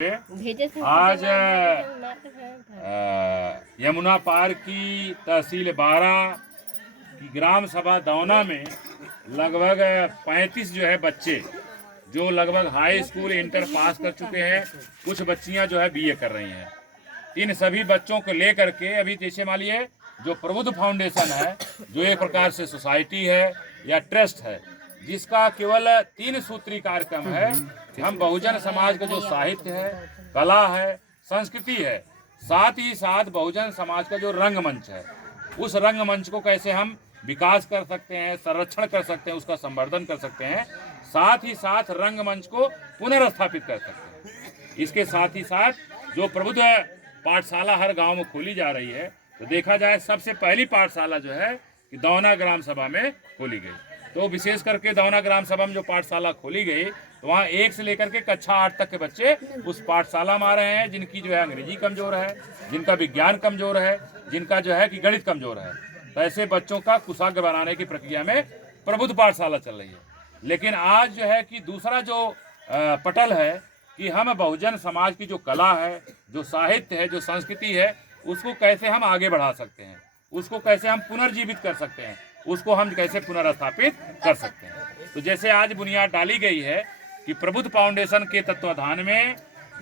आज यमुना पार की तहसील 12 की ग्राम सभा दौना में लगभग 35 जो है बच्चे जो लगभग हाई स्कूल इंटर पास कर चुके हैं, कुछ बच्चियां जो है बीए कर रही हैं। इन सभी बच्चों को लेकर के अभी जैसे मान लीजिए जो प्रबुद्ध फाउंडेशन है, जो एक प्रकार से सोसाइटी है या ट्रस्ट है, जिसका केवल 3 सूत्री कार्यक्रम है कि हम बहुजन समाज का जो साहित्य है, कला है, संस्कृति है, साथ ही साथ बहुजन समाज का जो रंगमंच है, उस रंगमंच को कैसे हम विकास कर सकते हैं, संरक्षण कर सकते हैं, उसका संवर्धन कर सकते हैं, साथ ही साथ रंगमंच को पुनर्स्थापित कर सकते हैं। इसके साथ ही साथ जो प्रबुद्ध पाठशाला हर गांव में खोली जा रही है, तो देखा जाए सबसे पहली पाठशाला जो है कि दौना ग्राम सभा में खोली गई। तो विशेष करके दौना ग्राम सभा में जो पाठशाला खोली गई, तो वहाँ 1 से लेकर के कक्षा 8 तक के बच्चे उस पाठशाला में आ रहे हैं, जिनकी जो है अंग्रेजी कमजोर है, जिनका विज्ञान कमजोर है, जिनका जो है कि गणित कमजोर है। तो ऐसे बच्चों का कुशाग्र बनाने की प्रक्रिया में प्रबुद्ध पाठशाला चल रही है। लेकिन आज जो है कि दूसरा जो पटल है कि हम बहुजन समाज की जो कला है, जो साहित्य है, जो संस्कृति है, उसको कैसे हम आगे बढ़ा सकते हैं, उसको कैसे हम पुनर्जीवित कर सकते हैं, उसको हम कैसे पुनर्स्थापित कर सकते हैं। तो जैसे आज बुनियाद डाली गई है कि प्रबुद्ध फाउंडेशन के तत्वाधान में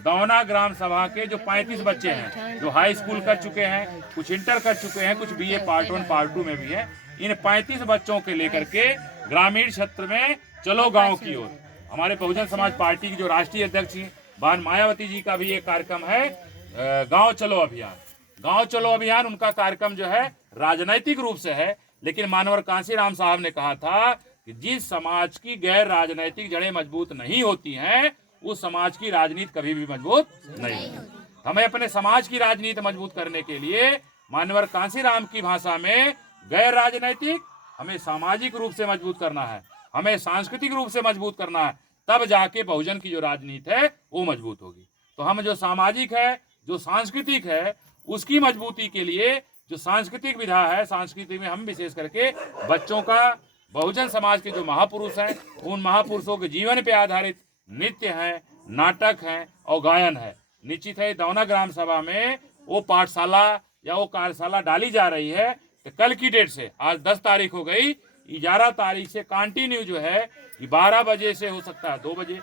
दौना ग्राम सभा के जो 35 बच्चे हैं, जो हाई स्कूल कर चुके हैं, कुछ इंटर कर चुके हैं, कुछ बीए पार्ट 1 पार्ट 2 में भी हैं, इन 35 बच्चों के लेकर के ग्रामीण क्षेत्र में चलो गांव की ओर, हमारे बहुजन समाज पार्टी की जो राष्ट्रीय अध्यक्ष बहन मायावती जी का भी एक कार्यक्रम है, गांव चलो अभियान। गांव चलो अभियान उनका कार्यक्रम जो है राजनैतिक रूप से है, लेकिन मानवर कांसीराम साहब ने कहा था कि जिस समाज की गैर राजनैतिक जड़ें मजबूत नहीं होती हैं, उस समाज की राजनीति कभी भी मजबूत नहीं होती। हमें अपने समाज की राजनीति मजबूत करने के लिए मानवर कांसीराम की भाषा में गैर राजनैतिक हमें सामाजिक रूप से मजबूत करना है, हमें सांस्कृतिक रूप से मजबूत करना है, तब जाके बहुजन की जो राजनीति है वो मजबूत होगी। तो हम जो सामाजिक है, जो सांस्कृतिक है, उसकी मजबूती के लिए जो सांस्कृतिक विधा है, सांस्कृतिक में हम विशेष करके बच्चों का बहुजन समाज के जो महापुरुष हैं, उन महापुरुषों के जीवन पे आधारित नृत्य है, नाटक है और गायन है। निश्चित है दौना ग्राम सभा में वो पाठशाला या वो कार्यशाला डाली जा रही है। तो कल की डेट से आज 10 तारीख हो गई, 11 तारीख से कंटिन्यू जो है कि 12 बजे से हो सकता है 2 बजे,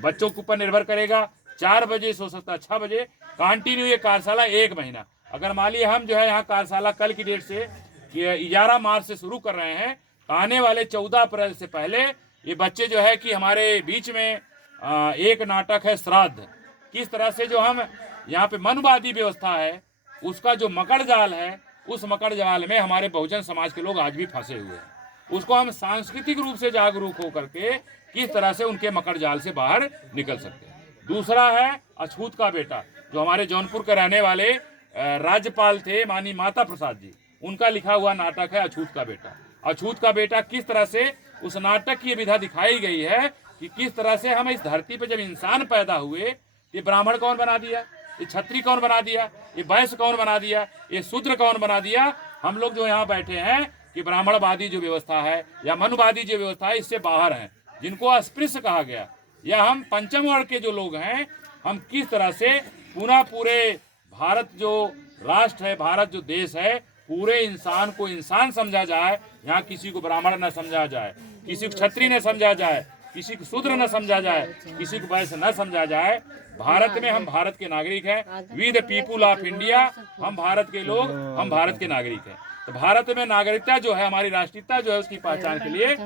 बच्चों के ऊपर निर्भर करेगा, 4 बजे से हो सकता है 6 बजे, कंटिन्यू ये कार्यशाला 1 महीना। अगर मान लिया हम जो है यहाँ कार्यशाला कल की डेट से 11 मार्च से शुरू कर रहे हैं, आने वाले 14 अप्रैल से पहले ये बच्चे जो है कि हमारे बीच में एक नाटक है श्राद्ध, किस तरह से जो हम यहाँ पे मनवादी व्यवस्था है उसका जो मकड़ जाल है, उस मकड़ जाल में हमारे बहुजन समाज के लोग आज भी फंसे हुए हैं, उसको हम सांस्कृतिक रूप से जागरूक होकर के किस तरह से उनके मकड़ जाल से बाहर निकल सकते हैं। दूसरा है अछूत का बेटा, जो हमारे जौनपुर के रहने वाले राज्यपाल थे माननीय माता प्रसाद जी, उनका लिखा हुआ नाटक है अछूत का बेटा। अछूत का बेटा किस तरह से उस नाटक की विधा दिखाई गई है कि किस तरह से हम इस धरती पे जब इंसान पैदा हुए, ये ब्राह्मण कौन बना दिया, ये छत्री कौन बना दिया, ये वैश्य कौन बना दिया, ये शूद्र कौन बना दिया। हम लोग जो यहाँ बैठे हैं कि ब्राह्मणवादी जो व्यवस्था है या मनुवादी जो व्यवस्था है, इससे बाहर हैं, जिनको अस्पृश्य कहा गया, या हम पंचम वर्ग के जो लोग हैं, हम किस तरह से पुनः पूरे भारत जो राष्ट्र है, भारत जो देश है, पूरे इंसान को इंसान समझा जाए। यहाँ किसी को ब्राह्मण न समझा जाए, किसी को क्षत्रिय न समझा जाए, किसी को शूद्र न समझा जाए, किसी को वैश्य न समझा जाए। भारत में हम भारत के नागरिक हैं, we the people of India, हम भारत के लोग, हम भारत के नागरिक हैं। तो भारत में नागरिकता जो है, हमारी राष्ट्रीयता जो है, उसकी पहचान के लिए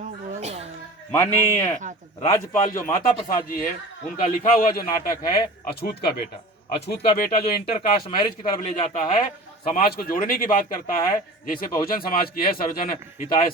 माननीय राज्यपाल जो माता प्रसाद जी है, उनका लिखा हुआ जो नाटक है अछूत का बेटा। अछूत का बेटा जो इंटरकास्ट मैरिज की तरफ ले जाता है, समाज को जोड़ने की बात करता है, जैसे बहुजन समाज की है सर्वजन हिताय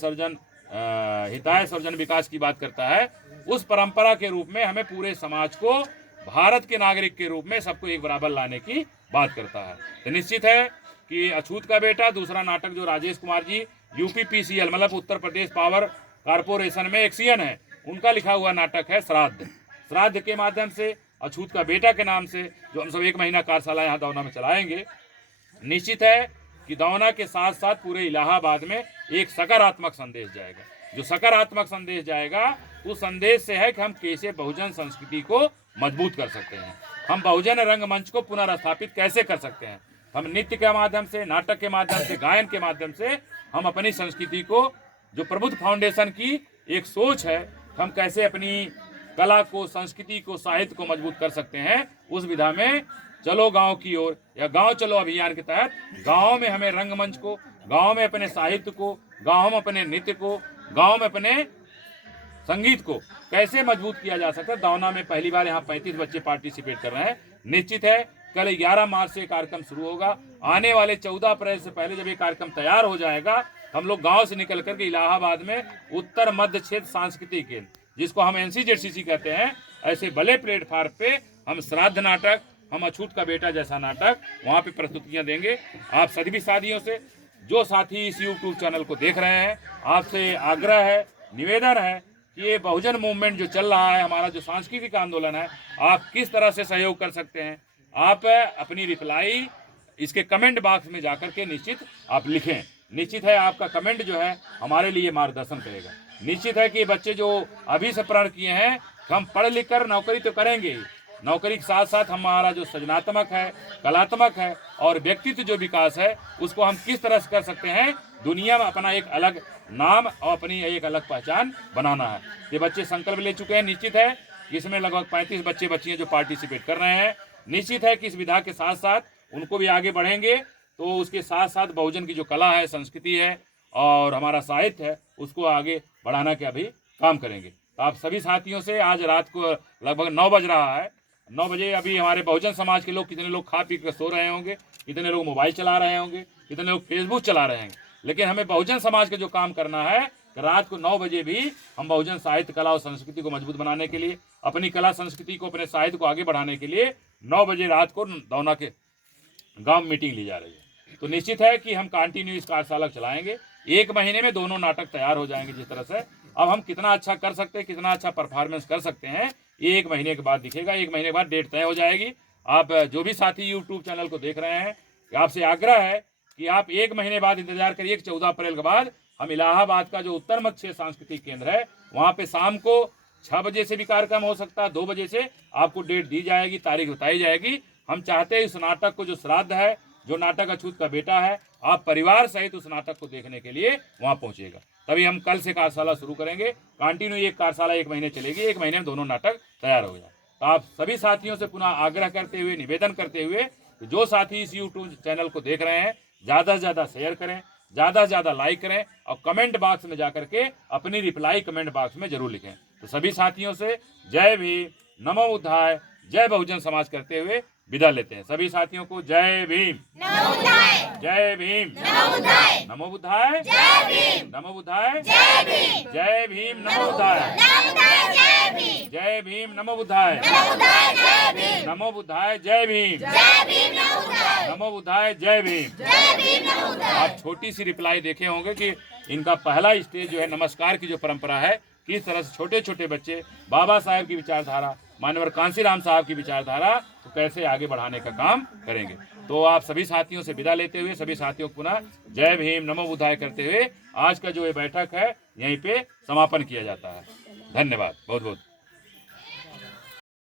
सर्वजन विकास की बात करता है, उस परंपरा के रूप में हमें पूरे समाज को भारत के नागरिक के रूप में सबको एक बराबर लाने की बात करता है। तो निश्चित है कि अछूत का बेटा, दूसरा नाटक जो राजेश कुमार जी यूपीपीसीएल मतलब उत्तर प्रदेश पावर कारपोरेशन में एक्सियन है, उनका लिखा हुआ नाटक है श्राद्ध। श्राद्ध के माध्यम से अछूत का बेटा के नाम से जो हम सब 1 महीना कार्यशाला यहाँ दौना में चलाएंगे, निश्चित है कि दौना के साथ साथ पूरे इलाहाबाद में एक सकारात्मक संदेश जाएगा। जो सकारात्मक संदेश जाएगा उस संदेश से है कि हम कैसे बहुजन संस्कृति को मजबूत कर सकते हैं। हम बहुजन रंगमंच को पुनर्स्थापित कैसे कर सकते हैं। हम नृत्य के माध्यम से, नाटक के माध्यम से, गायन के माध्यम से हम अपनी संस्कृति को, जो प्रबुद्ध फाउंडेशन की एक सोच है, हम कैसे अपनी कला को, संस्कृति को, साहित्य को मजबूत कर सकते हैं, उस विधा में चलो गांव की ओर या गांव चलो अभियान के तहत गांव में हमें रंगमंच को, गांव में अपने साहित्य को, गांव में अपने नृत्य को, गांव में अपने संगीत को कैसे मजबूत किया जा सकता है। दौना में पहली बार यहाँ 35 बच्चे पार्टिसिपेट कर रहे हैं। निश्चित है कल 11 मार्च से कार्यक्रम शुरू होगा। आने वाले 14 अप्रैल से पहले जब ये कार्यक्रम तैयार हो जाएगा, हम लोग गांव से निकल करके इलाहाबाद में उत्तर मध्य क्षेत्र सांस्कृतिक केंद्र, जिसको हम NCZCC कहते हैं, ऐसे बड़े प्लेटफार्म पे हम श्राद्ध नाटक, हम अछूत का बेटा जैसा नाटक वहाँ पे प्रस्तुतियाँ देंगे। आप सभी साथियों से, जो साथी इस YouTube चैनल को देख रहे हैं, आपसे आग्रह है, निवेदन है कि ये बहुजन मूवमेंट जो चल रहा है, हमारा जो सांस्कृतिक आंदोलन है, आप किस तरह से सहयोग कर सकते हैं। आप अपनी रिप्लाई इसके कमेंट बॉक्स में जाकर के निश्चित आप लिखें। निश्चित है आपका कमेंट जो है हमारे लिए मार्गदर्शन करेगा। निश्चित है कि बच्चे जो अभी से प्रण किए हैं, हम पढ़ लिख कर नौकरी तो करेंगे ही, नौकरी के साथ साथ हमारा जो सृजनात्मक है, कलात्मक है और व्यक्तित्व जो विकास है, उसको हम किस तरह से कर सकते हैं, दुनिया में अपना एक अलग नाम और अपनी एक अलग पहचान बनाना है। ये बच्चे संकल्प ले चुके हैं। निश्चित है कि इसमें लगभग 35 बच्चे बच्चियाँ जो पार्टिसिपेट कर रहे हैं। निश्चित है कि इस विधा के साथ साथ उनको भी आगे बढ़ेंगे, तो उसके साथ साथ बहुजन की जो कला है, संस्कृति है और हमारा साहित्य है, उसको आगे बढ़ाना का भी काम करेंगे। तो आप सभी साथियों से, आज रात को लगभग 9 बज रहा है, 9 बजे अभी हमारे बहुजन समाज के लोग, कितने लोग खा पी कर सो रहे होंगे, कितने लोग मोबाइल चला रहे होंगे, कितने लोग फेसबुक चला रहे हैं, लेकिन हमें बहुजन समाज का जो काम करना है कि रात को 9 बजे भी हम बहुजन साहित्य, कला और संस्कृति को मजबूत बनाने के लिए, अपनी कला संस्कृति को, अपने साहित्य को आगे बढ़ाने के लिए 9 बजे रात को दौना के गांव में मीटिंग ली जा रही है। तो निश्चित है कि हम कंटिन्यू इस कार्यशाला चलाएंगे। 1 महीने में दोनों नाटक तैयार हो जाएंगे। जिस तरह से अब हम कितना अच्छा कर सकते हैं, कितना अच्छा परफॉर्मेंस कर सकते हैं, ये 1 महीने के बाद दिखेगा। 1 महीने के बाद डेट तय हो जाएगी। आप जो भी साथी YouTube चैनल को देख रहे हैं, आपसे आग्रह है कि आप 1 महीने बाद इंतजार करिए। 14 अप्रैल के बाद हम इलाहाबाद का जो उत्तर मध्य क्षेत्र सांस्कृतिक केंद्र है, वहाँ पे शाम को 6 बजे से भी कार्यक्रम हो सकता है, 2 बजे से आपको डेट दी जाएगी, तारीख बताई जाएगी। हम चाहते हैं इस नाटक को, जो श्राद्ध है, जो नाटक अछूत का बेटा है, आप परिवार सहित उस नाटक को देखने के लिए वहाँ पहुँचेगा। तभी हम कल से कार्यशाला शुरू करेंगे। कंटिन्यू एक कार्यशाला 1 महीने चलेगी। 1 महीने में दोनों नाटक तैयार हो जाए। तो आप सभी साथियों से पुनः आग्रह करते हुए, निवेदन करते हुए, जो साथी इस YouTube चैनल को देख रहे हैं, ज़्यादा से ज़्यादा शेयर करें, ज़्यादा से ज़्यादा लाइक करें और कमेंट बॉक्स में जाकर के अपनी रिप्लाई कमेंट बॉक्स में जरूर लिखें। तो सभी साथियों से जय भीम, नमो बुद्धाय, जय बहुजन समाज करते हुए विदा लेते हैं। सभी साथियों को जय भीम, जय भीम, नमो बुद्धाय, जय भीम, नमो बुद्धाय, जय भीम, जय भीम, नमो बुद्धाय, जय भीम, नमो बुद्धाय, नमो बुद्धाय, जय भीम, नमो बुद्धाय, जय भीम। आप छोटी सी रिप्लाई देखे होंगे कि इनका पहला स्टेज जो है नमस्कार की जो परंपरा है, किस तरह से छोटे छोटे बच्चे बाबा साहेब की विचारधारा, मानवर कांसीराम साहब की विचारधारा को कैसे आगे बढ़ाने का काम करेंगे। तो आप सभी साथियों से विदा लेते हुए, सभी साथियों को पुनः जय भीम, नमो बुद्धाय करते हुए आज का जो ये बैठक है यहीं पे समापन किया जाता है। धन्यवाद बहुत बहुत।